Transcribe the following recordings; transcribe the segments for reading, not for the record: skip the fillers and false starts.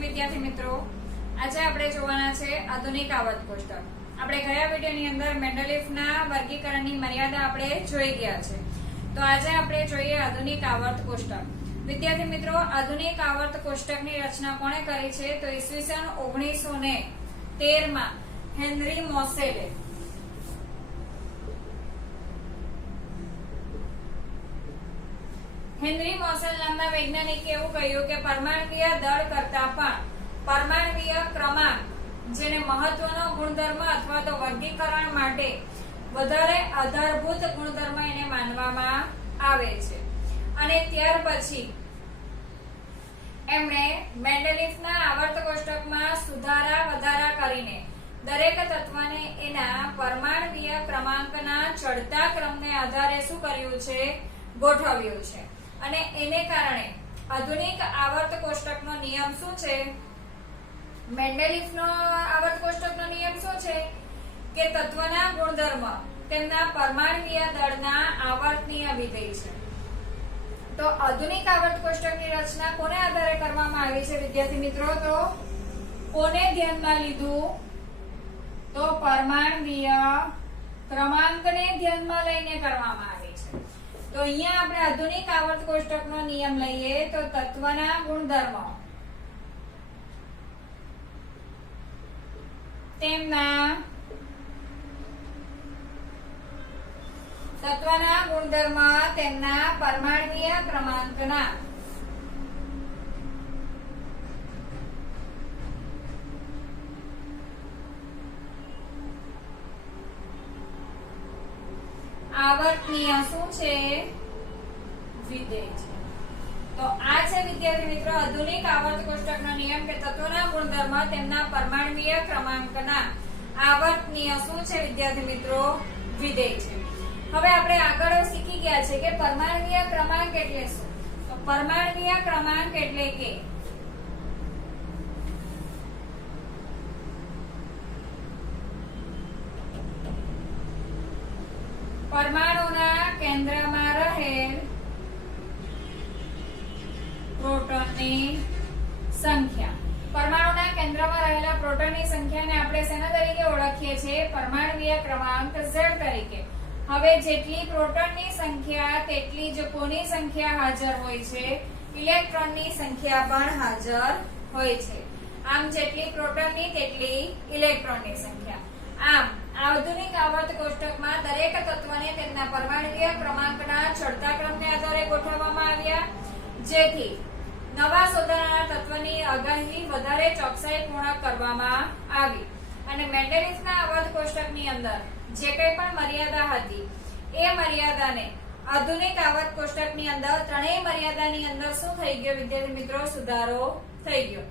વિદ્યાર્થી મિત્રો, આજે આપણે જોવાના છે આધુનિક આવર્ત કોષ્ટક. આપણે ગયા વિડિયોની અંદર મેન્ડેલિફના વર્ગીકરણની મર્યાદા આપણે જોઈ ગયા છે. તો આજે આપણે જોઈએ આધુનિક આવર્ત કોષ્ટક. વિદ્યાર્થી મિત્રો, આધુનિક આવર્ત કોષ્ટકની રચના કોણે કરી છે? તો ઈસવીસન 1913 માં હેનરી મોસેલે. હેનરી મોસેલ નામના વૈજ્ઞાનિકે એવું કહ્યું કે પરમાણ્વીય દળ કરતા પણ પરમાણ્વીય ક્રમાંક, જેને મહત્વનો ગુણધર્મ અથવા તો વર્ગીકરણ માટે વધારે આધારભૂત ગુણધર્મ એને માનવામાં આવે છે. અને ત્યાર પછી એમણે મેન્ડેલિફના આવર્ત કોષ્ટકમાં સુધારા વધારા કરીને દરેક તત્વને એના પરમાણ્વીય ક્રમાંકના ચડતા ક્રમને આધારે શું કર્યું છે? ગોઠવ્યું છે. અને એને કારણે આધુનિક આવર્ત કોષ્ટકનો નિયમ શું છે? મેન્ડેલિફનો આવર્ત કોષ્ટકનો નિયમ શું છે? કે તત્વના ગુણધર્મ તેમના પરમાણ્વીય દળના આવર્તનીય વિધેય છે. તો આધુનિક આવર્ત કોષ્ટકની રચના કોને આધારે કરવામાં આવી છે વિદ્યાર્થી મિત્રો? તો કોને ધ્યાનમાં લીધું? તો પરમાણ્વીય ક્રમાંકને ધ્યાનમાં લઈને કરવામાં આવી છે. તો અહીંયા આપણે આધુનિક આવર્ત કોષ્ટકનો નિયમ લઈએ તો તત્વના ગુણધર્મો તેમના પરમાણ્વીય ક્રમાંકના આવર્તનીય શું છે? વિધેય છે. તો આ છે વિદ્યાર્થી મિત્રો આધુનિક આવર્ત કોષ્ટકનો નિયમ કે તત્વના ગુણધર્મ તેમના પરમાણ્વીય ક્રમાંકના આવર્તનીય શું છે વિદ્યાર્થી મિત્રો? વિધેય છે. હવે આપણે આગળ શીખી ગયા છે કે પરમાણ્વીય ક્રમાંક એટલે શું? તો પરમાણ્વીય ક્રમાંક એટલે કે પરમાણુના કેન્દ્રમાં રહેલ પ્રોટોનની સંખ્યા. પરમાણુના કેન્દ્રમાં રહેલા પ્રોટોનની સંખ્યાને આપણે શેના તરીકે ઓળખીએ છીએ? પરમાણ્વીય ક્રમાંક Z તરીકે. હવે જેટલી પ્રોટોનની સંખ્યા તેટલી જ કોની સંખ્યા હાજર હોય છે? ઇલેક્ટ્રોનની સંખ્યા પણ હાજર હોય છે. આમ જેટલી પ્રોટોનની તેટલી ઇલેક્ટ્રોનની સંખ્યા. આમ આધુનિક આવર્ત કોષ્ટકમાં દરેક તત્વને તેમના પરમાણ્વીય ક્રમાંકના ચડતા ક્રમને આધારે ગોઠવવામાં આવ્યા, જેથી નવા શોધાનારા તત્વની આગાહી વધારે ચોકસાઈપૂર્વક કરવામાં આવી. અને મેન્ડેલિફના આવર્ત કોષ્ટકની અંદર જે કંઈ પણ મર્યાદા હતી એ મર્યાદાને આધુનિક આવર્ત કોષ્ટકની અંદર ત્રણેય મર્યાદાની અંદર શું થઈ ગયો વિદ્યાર્થી મિત્રો? સુધારો થઈ ગયો.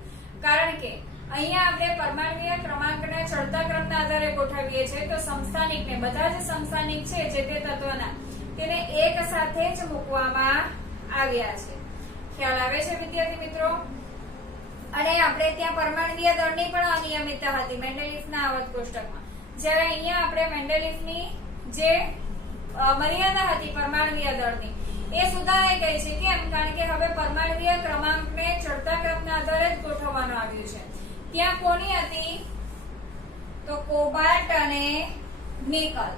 કારણ કે અહીંયા આપણે પરમાણ્વીય ક્રમાંકના ચડતા ક્રમના આધારે ગોઠવીએ છીએ તો સમસ્થાનિકને, બધા જ સમસ્થાનિક છે જે તે તત્વના, તેને એક સાથે જ મૂકવામાં આવ્યા છે. ખ્યાલ આવે છે વિદ્યાર્થી મિત્રો? અને આપણે ત્યાં પરમાણ્વીય દળની પણ અનિયમિતતા હતી મેન્ડેલિફના આવર્ત કોષ્ટકમાં. જ્યારે અહીંયા આપણે મેન્ડેલિફની જે મર્યાદા હતી પરમાણ્વીય દળની એ સુધારાઈ ગઈ છે. કેમ? કારણ કે હવે પરમાણ્વીય ક્રમાંકને ચડતા ક્રમના આધારે જ ગોઠવવાનું આવ્યું છે. ત્યાં કોની હતી? તો કોબાલ્ટ અને નિકલ.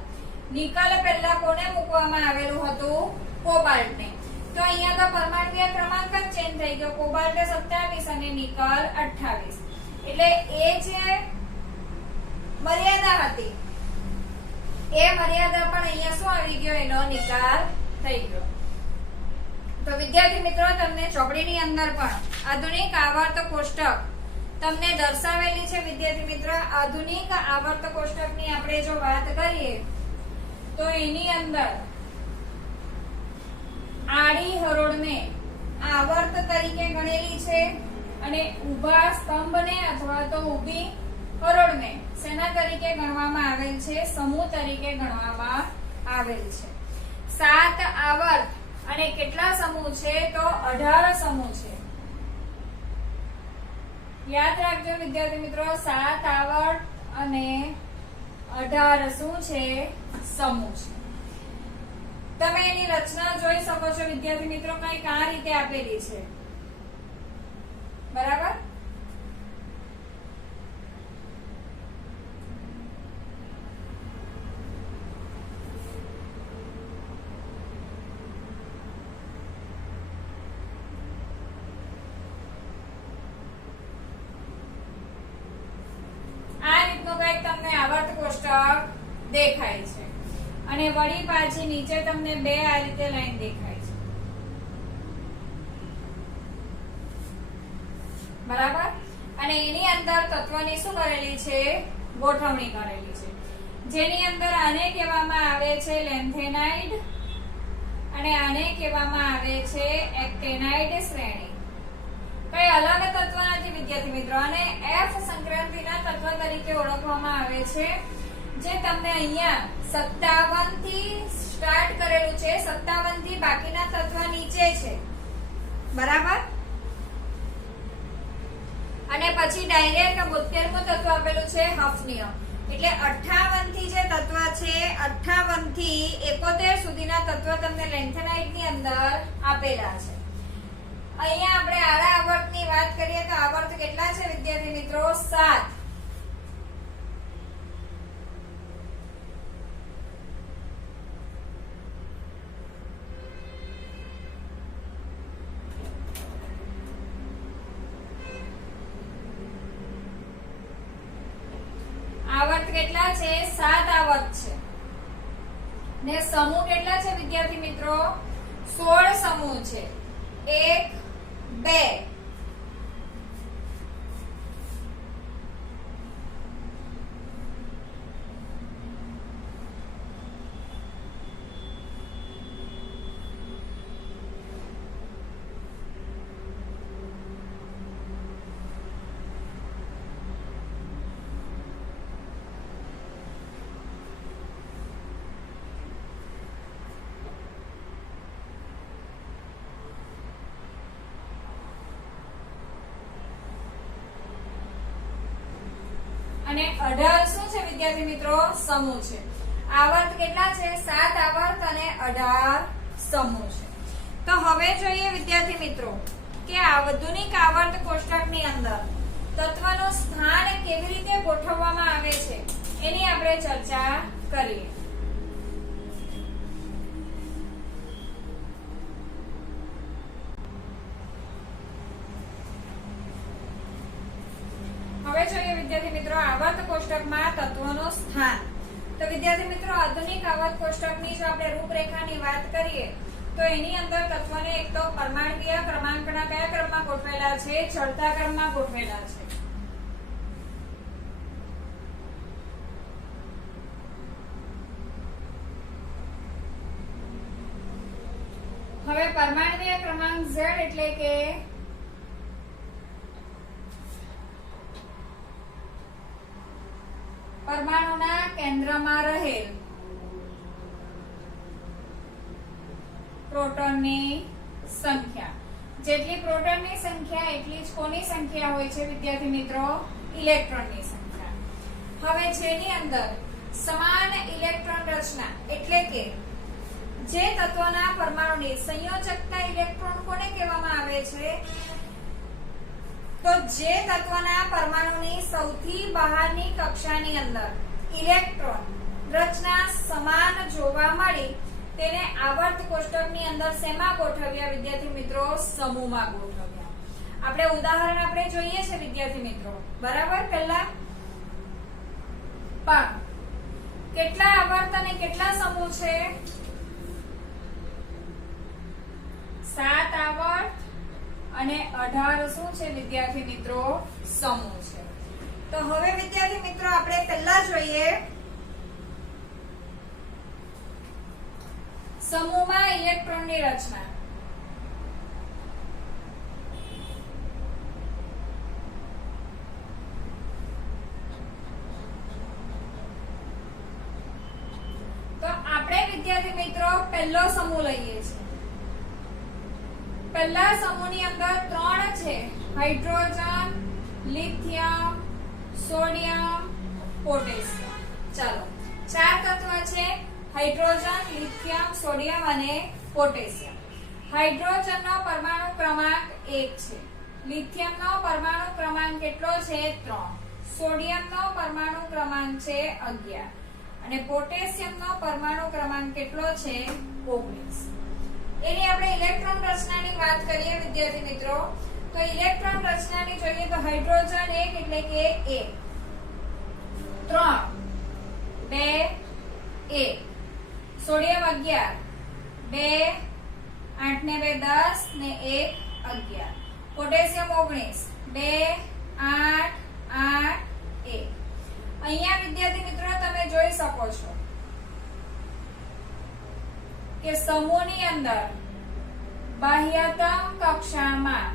નિકલ પહેલા કોને મૂકવામાં આવેલું હતું? કોબાલ્ટને. તો અહીંયા તો પરમાણ્વીય ક્રમાંક જ ચેન્જ થઈ ગયો. કોબાલ્ટ 27 અને નિકલ 28. એટલે એ જે મર્યાદા હતી એ મર્યાદા પણ અહીંયા શું આવી ગયો? એનો નિકાલ થઈ ગયો. તો વિદ્યાર્થી મિત્રો, તમને ચોપડીની અંદર પણ આધુનિક આવર્ત કોષ્ટક તમને દર્શાવેલી છે. વિદ્યાર્થી મિત્રો, આધુનિક આવર્ત કોષ્ટકની આપણે જો વાત કરીએ તો એની અંદર આડી હરોળને આવર્ત તરીકે ગણેલી છે અને ઊભા સ્તંભને અથવા તો ઊભી હરોળને શેના તરીકે ગણવામાં આવેલ છે? સમૂહ તરીકે ગણવામાં આવેલ છે. 7 આવર્ત અને કેટલા સમૂહ છે? તો 18 સમૂહ છે. યાદ રાખજો વિદ્યાર્થી મિત્રો, 7 આવર્ત અને 18 શું છે? સમૂહ છે. તમે એની રચના જોઈ શકો છો વિદ્યાર્થી મિત્રો, કંઈક આ રીતે આપેલી છે. બરાબર? આવર્ત કોષ્ટક દેખાય છે અને વળી પાછી નીચે તમને બે આ રીતે લાઈન દેખાય છે, બરાબર. અને એની અંદર તત્વની શું કરેલી છે? ગોઠવણી કરેલી છે, જેની અંદર આને કહેવામાં આવે છે લેન્થેનાઇડ અને આને કહેવામાં આવે છે એક્ટેનાઇડ શ્રેણી. કઈ અલગ તત્વ નથી વિદ્યાર્થી મિત્રો. અને એફ સંક્રાંતિના તત્વ તરીકે ઓળખવામાં આવે છે, જે તમને અહીંયા 57 થી સ્ટાર્ટ કરેલું છે, 57 થી બાકીના તત્વ નીચે છે, બરાબર. અને પછી ડાયરેક્ટ 72મું તત્વ આપેલું છે હફનિયમ. એટલે 58 થી જે તત્વ છે, 58 થી 71 સુધીના તત્વ તમને લેન્થેનાઇડ ની અંદર આપેલા છે. અહીંયા આપણે આડા આવર્તની વાત કરીએ તો આવર્ત કેટલા છે વિદ્યાર્થી મિત્રો? 7. આવર્ત કેટલા છે? 7 આવર્ત છે. ને સમૂહ કેટલા છે વિદ્યાર્થી મિત્રો? 16 સમૂહ છે. 1 2 અને 18 શું છે વિદ્યાર્થી મિત્રો? સમૂહ છે. આવર્ત કેટલા છે? 7 આવર્ત અને 18 સમૂહ છે. તો હવે જોઈએ વિદ્યાર્થી મિત્રો કે આધુનિક આવર્ત કોષ્ટકની અંદર તત્વનું સ્થાન કેવી રીતે ગોઠવવામાં આવે છે એની આપણે ચર્ચા કરીએ. હવે જોઈએ વિદ્યાર્થી મિત્રો આવર્ત કોષ્ટકમાં તત્વોનું સ્થાન. તો વિદ્યાર્થી મિત્રો આધુનિક આવર્ત કોષ્ટકની જો આપણે રૂપરેખાની વાત કરીએ તો એની અંદર તત્વોને એક તો પરમાણ્વીય ક્રમાંકના કયા ક્રમમાં ગોઠવેલા છે? ચડતા ક્રમમાં ગોઠવેલા છે. હવે પરમાણ્વીય ક્રમાંક Z એટલે કે પરમાણુના કેન્દ્રમાં રહેલ પ્રોટોનની સંખ્યા. જેટલી પ્રોટોનની સંખ્યા એટલી જ કોની સંખ્યા હોય છે વિદ્યાર્થી મિત્રો? ઇલેક્ટ્રોનની સંખ્યા. હવે જેની અંદર સમાન ઇલેક્ટ્રોન રચના એટલે કે જે તત્વના પરમાણુની સંયોજકતા ઇલેક્ટ્રોન કોને કહેવામાં આવે છે? તો જે તત્વના પરમાણુની સૌથી બહારની કક્ષાની અંદર ઇલેક્ટ્રોન રચના સમાન જોવા મળી તેને આવર્ત કોષ્ટકની અંદર શેમાં ગોઠવ્યા વિદ્યાર્થી મિત્રો? સમૂહમાં ગોઠવ્યા. આપણે ઉદાહરણ જોઈએ છે વિદ્યાર્થી મિત્રો, બરાબર. પહેલા પણ કેટલા આવર્ત અને કેટલા સમૂહ છે? 7 આવર્ત અને 18 શું છે વિદ્યાર્થી મિત્રો? સમૂહ છે. તો હવે વિદ્યાર્થી મિત્રો આપણે પહેલા જોઈએ સમૂહમાં ઇલેક્ટ્રોનની રચના. તો આપણે વિદ્યાર્થી મિત્રો પહેલો સમૂહ લઈએ છીએ. પહેલા સમૂહની અંદર 3 છે: હાઇડ્રોજન, લિથિયમ, સોડિયમ, પોટેશિયમ. ચાલો, 4 તત્વ છે: હાઇડ્રોજન, લિથિયમ, સોડિયમ અને પોટેશિયમ. હાઇડ્રોજનનો પરમાણુ ક્રમાંક 1 છે. લિથિયમનો પરમાણુ ક્રમાંક કેટલો છે? 3. સોડિયમનો પરમાણુ ક્રમાંક છે 11 અને પોટેશિયમનો પરમાણુ ક્રમાંક કેટલો છે? 19. એની આપણે ઇલેક્ટ્રોન રચનાની વાત કરીએ વિદ્યાર્થી મિત્રો તો ઇલેક્ટ્રોન રચનાની જોઈએ તો હાઇડ્રોજન 1 એટલે કે 1, 3 2 1 સોડિયમ 11 2 8 ને 2 10 ને 1 11 પોટેશિયમ 19 2 8 8 1 અહીંયા વિદ્યાર્થી મિત્રો તમે જોઈ શકો છો કે સમૂહની અંદર બાહ્યતમ કક્ષામાં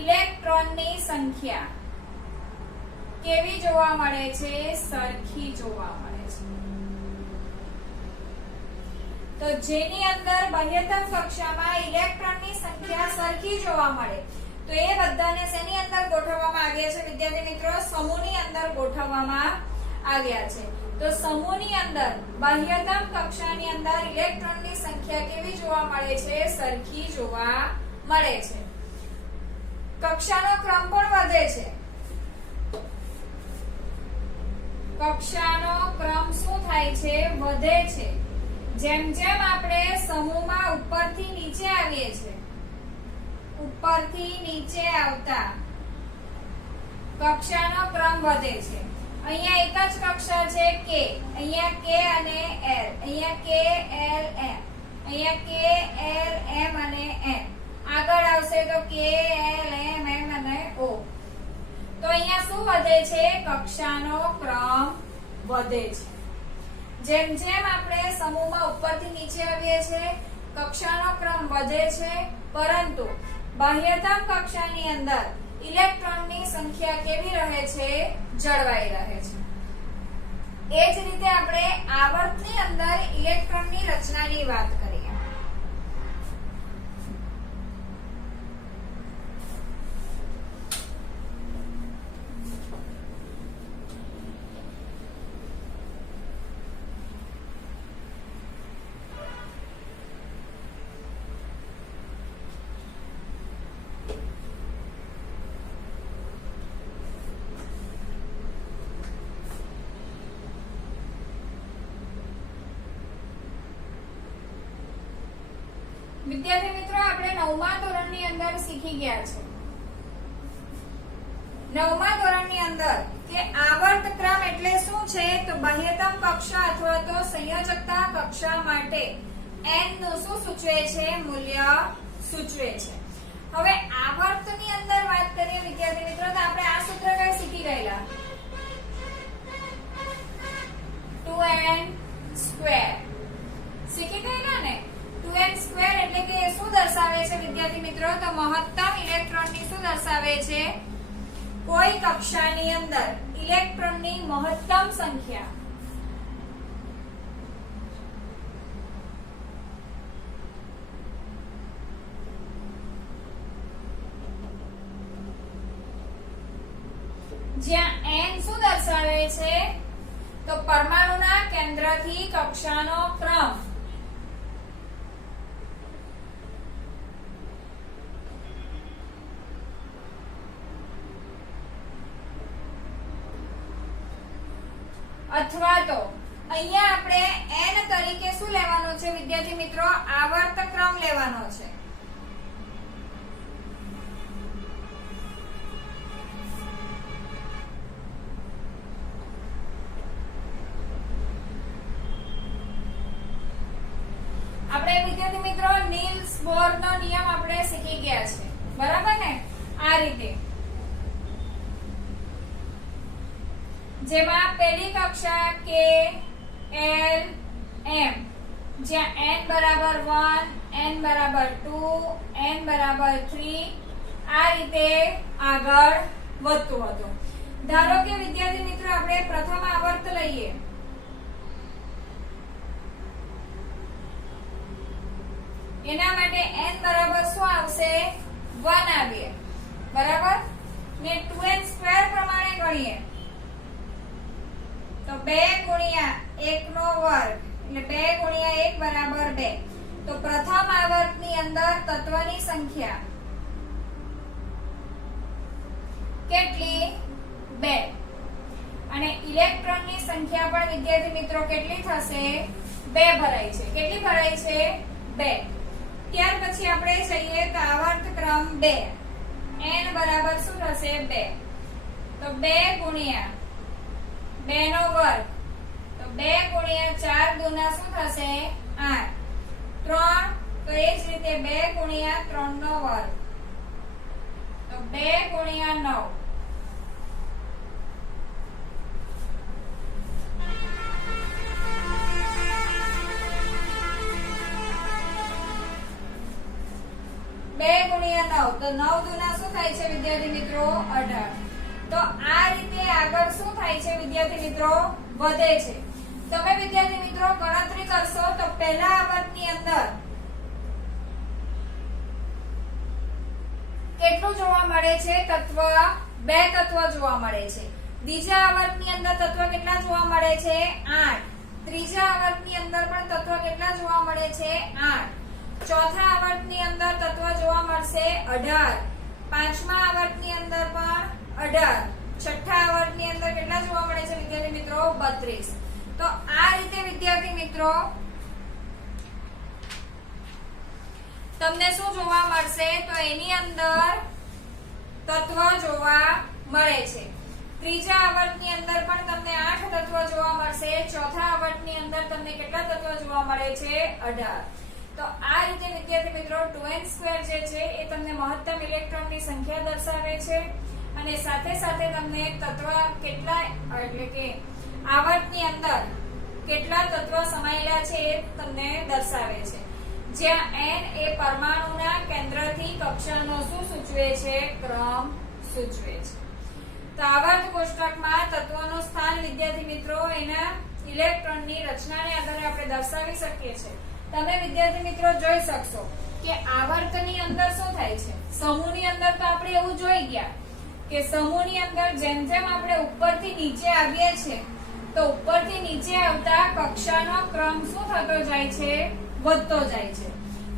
ઇલેક્ટ્રોનની સંખ્યા કેવી જોવા મળે છે? સરખી જોવા મળે છે. તો જેની અંદર બાહ્યતમ કક્ષામાં ઇલેક્ટ્રોનની સંખ્યા સરખી જોવા મળે તો એ બધાને શેની અંદર ગોઠવવામાં આવ્યા છે વિદ્યાર્થી મિત્રો? સમૂહની અંદર ગોઠવવામાં આવ્યા છે. તો સમૂહની અંદર બાહ્યતમ કક્ષાની અંદર ઇલેક્ટ્રોનની સંખ્યા કેવી જોવા મળે છે? સરખી જોવા મળે છે. કક્ષાનો ક્રમ પણ વધે છે. કક્ષાનો ક્રમ શું થાય છે? વધે છે. જેમ જેમ આપણે સમૂહમાં ઉપરથી નીચે આવીએ છીએ, ઉપરથી નીચે આવતા કક્ષાનો ક્રમ વધે છે. અહીંયા એક જ કક્ષા છે કે, અહીંયા કે અને એલ, અહીંયા કે એલ એમ, અહીંયા કે એલ એમ અને એમ. આગળ આવશે તો કે એલ એમ એમ અને ઓ. તો અહીંયા શું વધે છે? કક્ષાનો ક્રમ વધે છે. જેમ જેમ આપણે સમૂહમાં ઉપરથી નીચે આવીએ છીએ કક્ષાનો ક્રમ વધે છે, પરંતુ બાહ્યતમ કક્ષાની અંદર ઇલેક્ટ્રોનની સંખ્યા કેવી રહે છે? જળવાઈ રહે છે. એ જ રીતે આપણે આવર્તની અંદર ઇલેક્ટ્રોનની રચનાની વાત કરીએ. વિદ્યાર્થી મિત્રો આપણે 9મા ધોરણની અંદર શીખી ગયા છે. 9મા ધોરણની અંદર કે આવર્ત ક્રમ એટલે શું છે? તો બાહ્યતમ કક્ષા અથવા તો સંયોજકતા કક્ષા માટે n નું શું સૂચવે છે? મૂલ્ય સૂચવે છે. હવે આવર્તની અંદર વાત કરીએ વિદ્યાર્થી મિત્રો તો આપણે આ સૂત્ર કઈ શીખી ગયેલા? 2n સ્ક્વેર શીખી ગયેલા ને? 2n સ્ક્વેર એટલે કે શું દર્શાવે છે વિદ્યાર્થી મિત્રો? તો મહત્તમ ઇલેક્ટ્રોનની શું દર્શાવે છે? કોઈ કક્ષાની અંદર ઇલેક્ટ્રોનની મહત્તમ સંખ્યા. જ્યાં n શું દર્શાવે છે? તો પરમાણુના કેન્દ્રથી કક્ષાનો ક્રમ. અથવા તો અહીંયા આપણે n તરીકે શું લેવાનો છે વિદ્યાર્થી મિત્રો? આવર્ત ક્રમ લેવાનો છે. આપણે વિદ્યાર્થી મિત્રો નીલ્સ બોરનો નિયમ આપણે શીખી ગયા છે, બરાબર ને? આ રીતે જેમાં પહેલી કક્ષા કે એલ એમ, જ્યાં n બરાબર 1, n બરાબર 2, n બરાબર 3 આ રીતે આગળ વધતું હતું. ધારો કે વિદ્યાર્થી મિત્રો આપણે પ્રથમ આવર્ત લઈએ. એના માટે n બરાબર શું આવશે? 1 આવે, બરાબર ને? 2n સ્ક્વેર પ્રમાણે ગણીએ તો 2 ગુણ્યા 1 નો વર્ગ એટલે 2 ગુણ્યા 1 બરાબર 2. તો પ્રથમ આવર્તની અંદર તત્વની સંખ્યા કેટલી? 2. અને ઇલેક્ટ્રોનની સંખ્યા પણ વિદ્યાર્થી મિત્રો કેટલી થશે? 2 ભરાય છે. કેટલી ભરાય છે? 2. ત્યાર પછી આપણે જઈએ તો આવર્ત ક્રમ 2. n બરાબર શું થશે? 2. તો 2 ગુણ્યા 2 નો વર્ગ, તો 2 ગુણ્યા 4 દુના શું થશે 8, 3, તો એ જ રીતે 2 ગુણ્યા 3 નો વર્ગ, તો 2 ગુણ્યા 9, તો 9 દુના શું થાય છે વિદ્યાર્થી મિત્રો 18. તો આ રીતે આગળ શું થાય છે વિદ્યાર્થી મિત્રો વધે છે. તમે વિદ્યાર્થી મિત્રો ગણતરી કરશો તો પહેલા આવર્તની અંદર કેટલું જોવા મળે છે તત્વ 2 તત્વ જોવા મળે છે. બીજા આવર્તની અંદર તત્વ કેટલા જોવા મળે છે 8. ત્રીજા આવર્તની અંદર પણ તત્વ કેટલા જોવા મળે છે 8. ચોથા આવર્તની અંદર તત્વ જોવા મળશે 18. પાંચમા આવર્તની અંદર પણ 18. છઠ્ઠા આવર્તની અંદર કેટલા જોવા મળે છે વિદ્યાર્થી મિત્રો 32. તો આ રીતે વિદ્યાર્થી મિત્રો તમને શું જોવા મળશે તો એની અંદર તત્વ જોવા મળે છે. ત્રીજા આવર્તની અંદર પણ તમને 8 તત્વ જોવા મળશે. ચોથા આવર્તની અંદર તમને કેટલા તત્વ જોવા મળે છે 18. તો આ રીતે વિદ્યાર્થી મિત્રો 2n² જે છે એ તમને મહત્તમ ઇલેક્ટ્રોનની સંખ્યા દર્શાવે છે અને સાથે સાથે તમને તત્વ કેટલા એટલે કે આવર્તની અંદર કેટલા તત્વ સમાયેલા છે એ તમને દર્શાવે છે. જ્યાં n એ પરમાણુના કેન્દ્રથી કક્ષાનો શું સૂચવે છે ક્રમ સૂચવે છે. તો આવર્ત કોષ્ટકમાં તત્વનું સ્થાન વિદ્યાર્થી મિત્રો એના ઇલેક્ટ્રોનની રચનાને આધારે આપણે દર્શાવી શકીએ છીએ. તમે વિદ્યાર્થી મિત્રો જોઈ શકશો કે આવર્તની અંદર શું થાય છે. સમૂહની અંદર તો આપણે એવું જોઈ ગયા કે સમૂહની અંદર જેમ જેમ આપણે ઉપરથી નીચે આવીએ છીએ તો ઉપરથી નીચે આવતા કક્ષાનો ક્રમ શું થતો જાય છે વધતો જાય છે.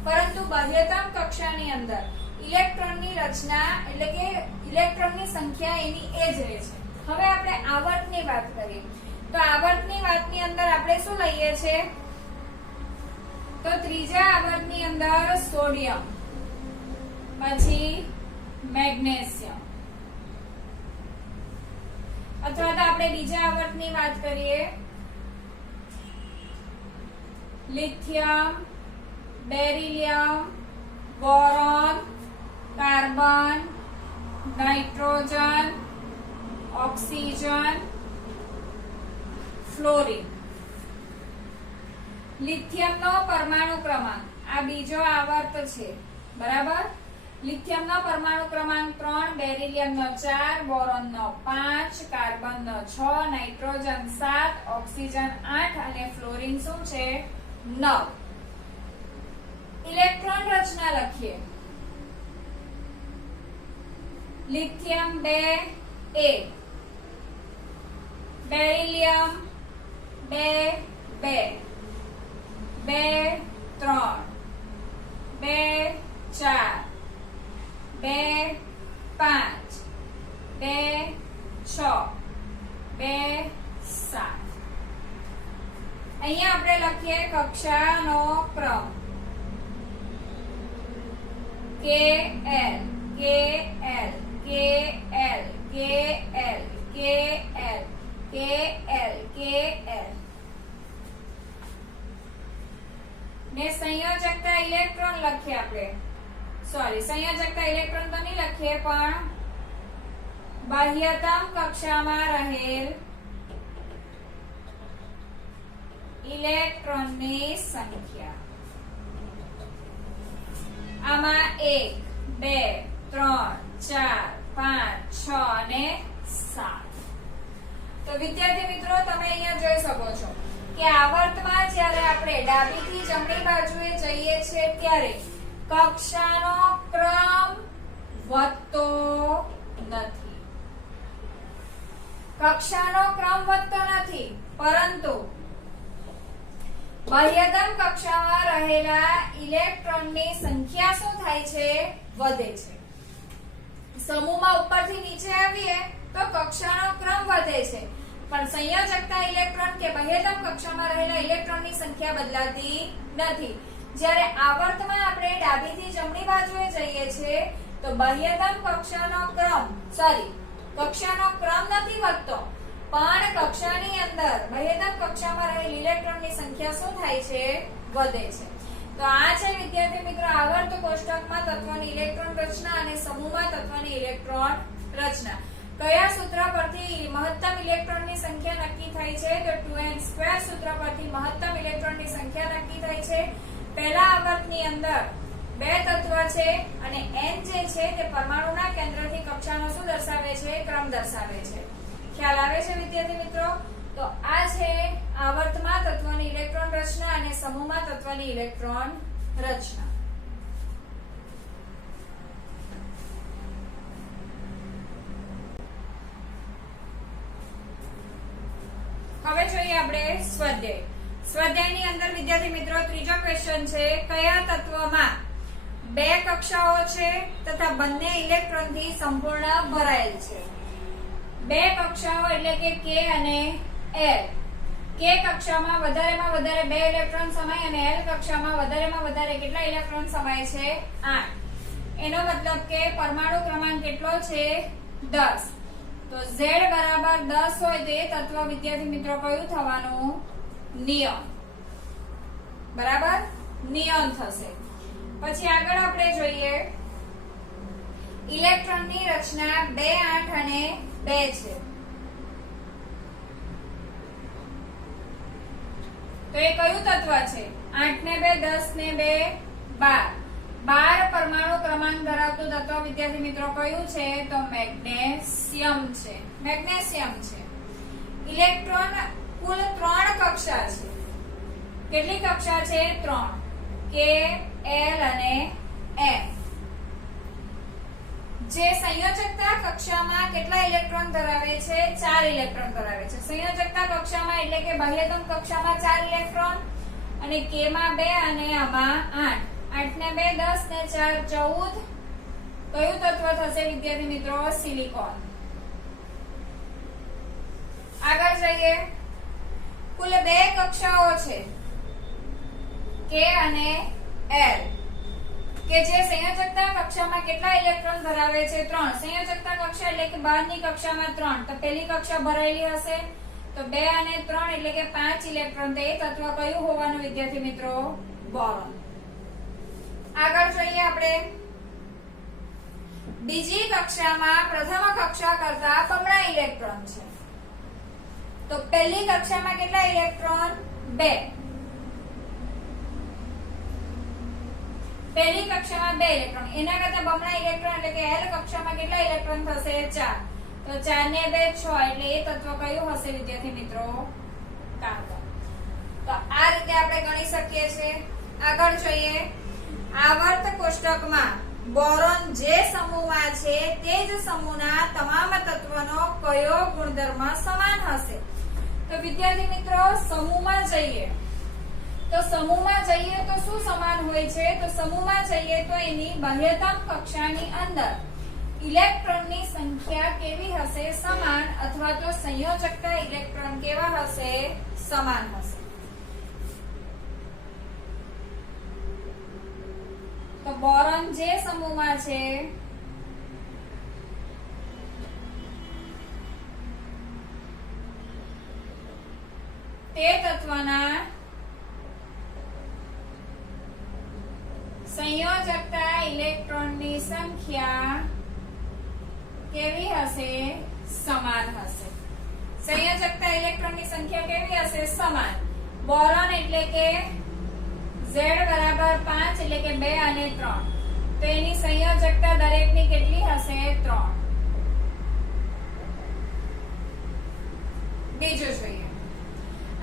પરંતુ બાહ્યતમ કક્ષાની અંદર ઇલેક્ટ્રોનની રચના એટલે કે ઇલેક્ટ્રોનની સંખ્યા એની એ જ રહે છે. હવે આપણે આવર્તની વાત કરીએ તો આવર્તની વાતની અંદર આપણે શું લઈએ છીએ તો ત્રીજા આવર્તની અંદર સોડિયમ, પછી મેગ્નેશિયમ, અથવા તો આપણે બીજા આવર્તની વાત કરીએ lithium, beryllium, boron, carbon, nitrogen, oxygen, fluorine. લિથિયમનો પરમાણુ ક્રમાંક આ બીજો આવર્ત છે બરાબર. લિથિયમનો પરમાણુ ક્રમાંક 3, બેરિલિયમનો 4, બોરોનનો 5, કાર્બનનો 6, નાઇટ્રોજન 7, ઓક્સિજન 8 અને ફ્લોરિન શું છે 9. ઇલેક્ટ્રોન રચના લખીએ. Lithium 2 1, beryllium 2 2, 2 3, 2 4, 2 5, 2 6, 2 7. અહીંયા આપણે લખીએ કક્ષાનો ક્રમ KL KL KL KL KL KL KL ને સંયોજકતા ઇલેક્ટ્રોન લખીએ આપણે. સોરી, સંયોજકતા ઇલેક્ટ્રોન તો નહીં લખીએ પણ બાહ્યતમ કક્ષામાં રહેલ ઇલેક્ટ્રોનની સંખ્યા. આમાં 1 2 3 4 5 6 અને 7. તો વિદ્યાર્થી મિત્રો તમે અહીંયા જોઈ શકો છો કે આવર્તમાં જ્યારે આપણે ડાબીથી જમણી બાજુએ જઈએ છીએ ત્યારે કક્ષાનો ક્રમ વધતો નથી. કક્ષાનો ક્રમ વધતો નથી પરંતુ બાહ્યતમ કક્ષામાં રહેલા ઇલેક્ટ્રોનની સંખ્યા શું થાય છે વધે છે. સમૂહમાં ઉપરથી નીચે આવીએ તો કક્ષાનો ક્રમ વધે છે પણ સંયોજકતા ઇલેક્ટ્રોન કે બાહ્યતમ કક્ષામાં રહેલા ઇલેક્ટ્રોનની સંખ્યા બદલાતી નથી. જ્યારે આવર્તમાં આપણે ડાબીથી જમણી બાજુએ જઈએ છીએ તો બાહ્યતમ કક્ષાનો ક્રમ નથી વધતો પણ કક્ષાની અંદર બાહ્યતમ કક્ષામાં રહેલ ઇલેક્ટ્રોનની સંખ્યા શું થાય છે? વધે છે. તો આ છે વિદ્યાર્થી મિત્રો આવર્ત કોષ્ટકમાં તત્વની ઇલેક્ટ્રોન રચના અને સમૂહમાં તત્વની ઇલેક્ટ્રોન રચના. કયા સૂત્ર પરથી મહત્તમ ઇલેક્ટ્રોનની સંખ્યા નક્કી થાય છે? તો 2n² સૂત્ર પરથી મહત્તમ ઇલેક્ટ્રોનની સંખ્યા નક્કી થાય છે. પહેલા આવર્તની અંદર બે તત્વ છે અને n જે છે તે પરમાણુના કેન્દ્રથી કક્ષાનો શું દર્શાવે છે? ક્રમ દર્શાવે છે. ખ્યાલ આવે છે વિદ્યાર્થી મિત્રો? તો આ છે આવર્તમાં તત્વની ઇલેક્ટ્રોન રચના અને સમૂહમાં તત્વની ઇલેક્ટ્રોન રચના. હવે જોઈએ આપણે સ્વાધ્યાય. સ્વાધ્યાયની અંદર વિદ્યાર્થી મિત્રો ત્રીજો ક્વેશ્ચન છે, કયા તત્વમાં બે કક્ષાઓ છે તથા બંને ઇલેક્ટ્રોનથી સંપૂર્ણ ભરાયેલ છે? બે કક્ષાઓ એટલે કે K અને L. K કક્ષામાં વધારેમાં વધારે 2 ઇલેક્ટ્રોન સમાય અને L કક્ષામાં વધારેમાં વધારે કેટલા ઇલેક્ટ્રોન સમાય છે? 8. એનો મતલબ કે પરમાણુ ક્રમાંક કેટલો છે? 10. તો Z બરાબર 10 હોય તો એ તત્વ વિદ્યાર્થી મિત્રો કયું થવાનું? નિયોન. બરાબર, નિયોન થશે. પછી આગળ આપણે જોઈએ ઇલેક્ટ્રોનની રચના 2, 8 અને 2 છે. તો એ કયું તત્વ છે? 8 ને 2 10 ને 2 12. 12 પરમાણુ ક્રમાંક ધરાવતું તત્વ વિદ્યાર્થી મિત્રો કયું છે? તો મેગ્નેશિયમ છે. મેગ્નેશિયમ છે. ઇલેક્ટ્રોન કુલ 3 કક્ષા છે. કેટલી કક્ષા છે? 3. K, L અને M. જે સંયોજકતા કક્ષામાં કેટલા ઇલેક્ટ્રોન ધરાવે છે? 4 ઇલેક્ટ્રોન ધરાવે છે. સંયોજકતા કક્ષામાં એટલે કે બાહ્યતમ કક્ષામાં 4 ઇલેક્ટ્રોન અને K માં 2 અને આમાં 8. 8 ને 2 10 ને 4 14. કયું તત્વ થશે વિદ્યાર્થી મિત્રો? સિલિકોન. આગળ જઈએ. કુલ 2 કક્ષાઓ છે K અને L કે જે સંયોજકતા કક્ષામાં કેટલા ઇલેક્ટ્રોન ધરાવે છે? 3. સંયોજકતા કક્ષા એટલે કે બહારની કક્ષામાં 3. તો પહેલી કક્ષા ભરાયેલી હશે તો 2 અને 3 એટલે કે 5 ઇલેક્ટ્રોન. તો એ તત્વ કયું હોવાનું વિદ્યાર્થી મિત્રો? બોરોન. આગળ જોઈએ આપણે બીજી કક્ષામાં પ્રથમ કક્ષા કરતા બમણા ઇલેક્ટ્રોન છે. તો પહેલી કક્ષામાં કેટલા ઇલેક્ટ્રોન? 2. પહેલી કક્ષામાં 2 ઇલેક્ટ્રોન. એના કરતા બમણા ઇલેક્ટ્રોન એટલે કે L કક્ષામાં કેટલા ઇલેક્ટ્રોન થશે? 4. તો 4 ને 2 6 એટલે એ તત્વ કયું હશે વિદ્યાર્થી મિત્રો? કાર્બન. તો આ રીતે આપણે ગણી શકીએ છીએ. આગળ જોઈએ આવર્ત કોષ્ટકમાં બોરોન જે સમૂહમાં છે તે જ સમૂહના તમામ તત્વોનો કયો ગુણધર્મ સમાન હશે? તો વિદ્યાર્થી મિત્રો સમૂહમાં જઈએ તો સમૂહમાં જઈએ તો શું સમાન હોય છે? તો સમૂહમાં જઈએ તો એની બાહ્યતમ કક્ષાની અંદર ઇલેક્ટ્રોનની સંખ્યા કેવી હશે? સમાન. અથવા તો સંયોજકતા ઇલેક્ટ્રોન કેવા હશે? સમાન હશે. તો બોરોન જે સમૂહમાં છે તે તત્વના સંયોજકતા ઇલેક્ટ્રોનની સંખ્યા કેવી હશે? સમાન હશે. સંયોજકતા ઇલેક્ટ્રોનની સંખ્યા કેવી હશે? સમાન. બોરોન એટલે કે Z બરાબર 5 એટલે કે 2 અને 3. તો એની સંયોજકતા દરેકની કેટલી હશે? 3. બીજું જોઈએ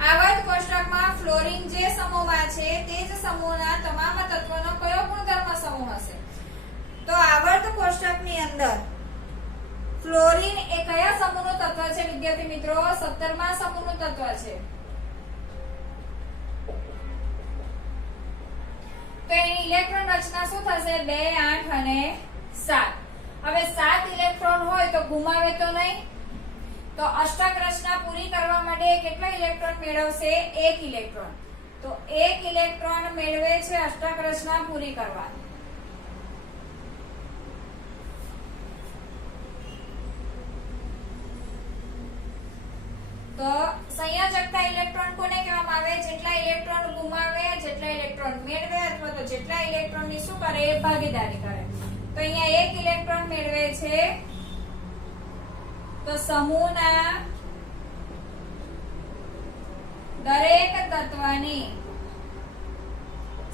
આવર્ત કોષ્ટકમાં ફ્લોરીન જે સમૂહમાં છે તે જ સમૂહના તમામ તત્વોનો કયો ગુણધર્મ સમૂહ હશે? તો આવર્ત કોષ્ટકની અંદર ફ્લોરીન એ કયા સમૂહનું તત્વ છે વિદ્યાર્થી મિત્રો? 17મા સમૂહનું તત્વ છે. તો એની ઇલેક્ટ્રોન રચના શું થશે? 2, 8 અને 7. હવે 7 ઇલેક્ટ્રોન હોય તો ગુમાવે તો નહીં. તો અષ્ટક રચના પૂરી કરવા માટે કેટલા ઇલેક્ટ્રોન મેળવશે? 1 ઇલેક્ટ્રોન. તો 1 ઇલેક્ટ્રોન મેળવે છે અષ્ટક રચના પૂરી કરવા. તો સંયોજકતા ઇલેક્ટ્રોન કોને કહેવામાં આવે? જેટલા ઇલેક્ટ્રોન ગુમાવે, જેટલા ઇલેક્ટ્રોન મેળવે અથવા તો જેટલા ઇલેક્ટ્રોનની શું કરે? ભાગીદારી કરે. તો અહીંયા એક ઇલેક્ટ્રોન મેળવે છે તો સમૂહના દરેક તત્વની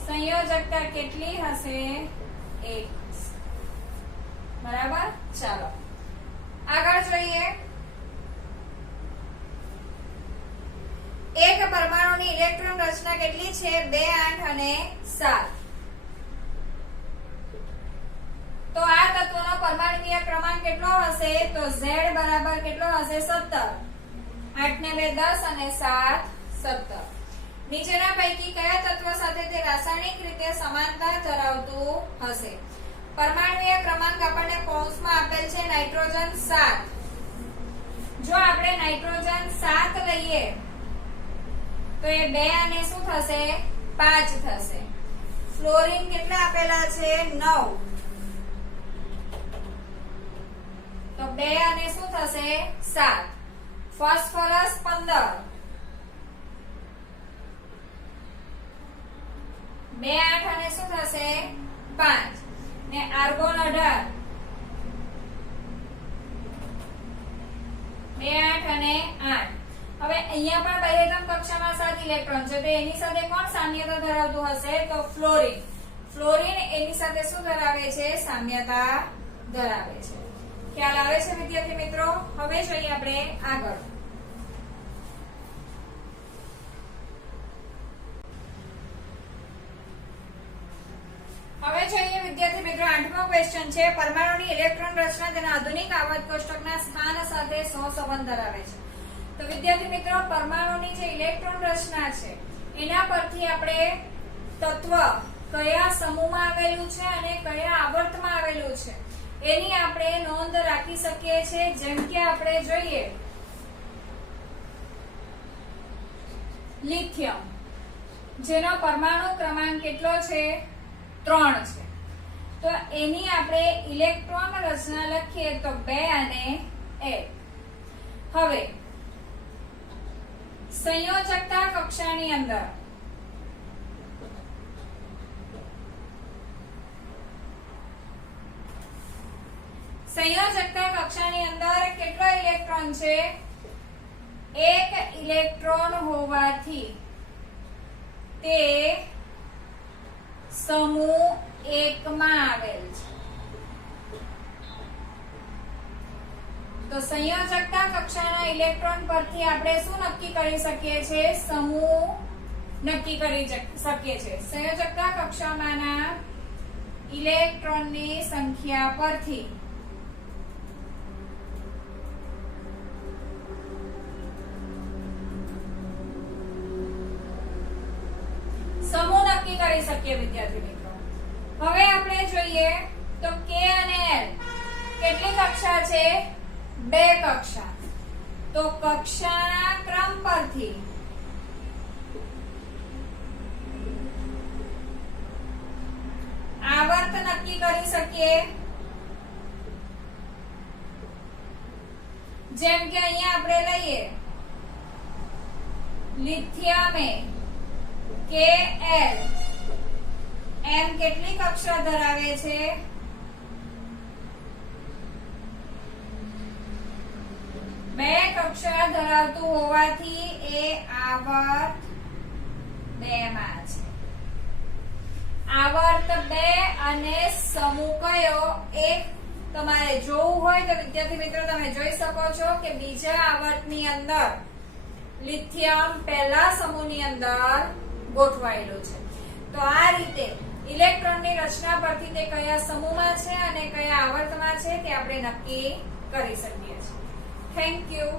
સંયોજકતા કેટલી હશે? 1. બરાબર. ચાલો આગળ જોઈએ. એક પરમાણુની ઇલેક્ટ્રોન રચના કેટલી છે? 2, 8 અને 7. તો આ તત્વનો પરમાણુય ક્રમાંક કેટલો હશે? તો Z બરાબર કેટલો હશે? 17. 8 ને 2 10 અને 7 17. નીચેના પૈકી કયા તત્વ સાથે તે રાસાયણિક રીતે સમાનતા ધરાવતું હશે? પરમાણુય ક્રમાંક આપણને કૌંસમાં આપેલ છે નાઇટ્રોજન 7. જો આપણે નાઇટ્રોજન 7 લઈએ તો એ 2 અને શું થશે? 5 થશે. ફ્લોરીન કેટલા આપેલા છે? 9. તો 2 અને શું થશે? 7. ફોસ્ફરસ 15. 2 8 અને શું થશે? 5. ને આર્ગોન 18. 2 8 અને 8. હવે અહીંયા પણ બાહ્યતમ કક્ષામાં 7 ઇલેક્ટ્રોન છે તો એની સાથે કોણ સામ્યતા ધરાવતું હશે? તો ફ્લોરીન. ફ્લોરીન એની સાથે શું ધરાવે છે? સામ્યતા ધરાવે છે. ખ્યાલ આવે છે વિદ્યાર્થી મિત્રો? હવે જોઈએ આપણે આગળ. હવે જોઈએ વિદ્યાર્થી મિત્રો 8મો ક્વેશ્ચન છે. પરમાણુની ઇલેક્ટ્રોન રચના તેના આધુનિક આવર્ત કોષ્ટકના સ્થાન સાથે સહસંબંધ ધરાવે છે. તો વિદ્યાર્થી મિત્રો પરમાણુની જે ઇલેક્ટ્રોન રચના છે એના પરથી આપણે તત્વ કયા સમૂહમાં આવેલું છે અને કયા આવર્તમાં આવેલું છે એની આપણે નોંધ રાખી શકીએ છીએ. જેમ કે આપણે જોઈએ લિથિયમ જેનો પરમાણુ ક્રમાંક કેટલો છે? 3 છે. તો એની આપણે ઇલેક્ટ્રોન રચના લખીએ તો 2 અને 1. હવે સંયોજકતા કક્ષાની અંદર કેટલો ઇલેક્ટ્રોન છે? 1 ઇલેક્ટ્રોન હોવાથી તે સમૂહ 1 માં આવેલ છે. તો સંયોજકતા કક્ષાના ઇલેક્ટ્રોન પરથી આપણે શું નક્કી કરી શકીએ છીએ? સમૂહ નક્કી કરી શકીએ છીએ. સંયોજકતા કક્ષામાંના ઇલેક્ટ્રોનની સંખ્યા પરથી સમૂહ નક્કી કરી શકીએ વિદ્યાર્થી મિત્રો. હવે આપણે જોઈએ તો K અને L કેટલી કક્ષા છે? 2 કક્ષા. તો કક્ષાના ક્રમ પરથી આવર્ત નક્કી કરી શકીએ. જેમ કે અહીંયા આપણે લઈએ લિથિયમ KL એમ કેટલી કક્ષા ધરાવે છે? 2 કક્ષા ધરાવતું હોવાથી એ આવર્ત 2 માં છે. આવર્ત 2 અને સમૂહ કયો? 1 તમારે જોવું હોય તો વિદ્યાર્થી મિત્રો તમે જોઈ શકો છો કે બીજા આવર્તની અંદર લિથિયમ પહેલા સમૂહની અંદર ગોઠવાયેલું છે. તો આ રીતે ઇલેક્ટ્રોનની રચના પરથી તે કયા સમૂહમાં છે અને કયા આવર્તમાં છે તે આપણે નક્કી કરી શકીએ છીએ. Thank you.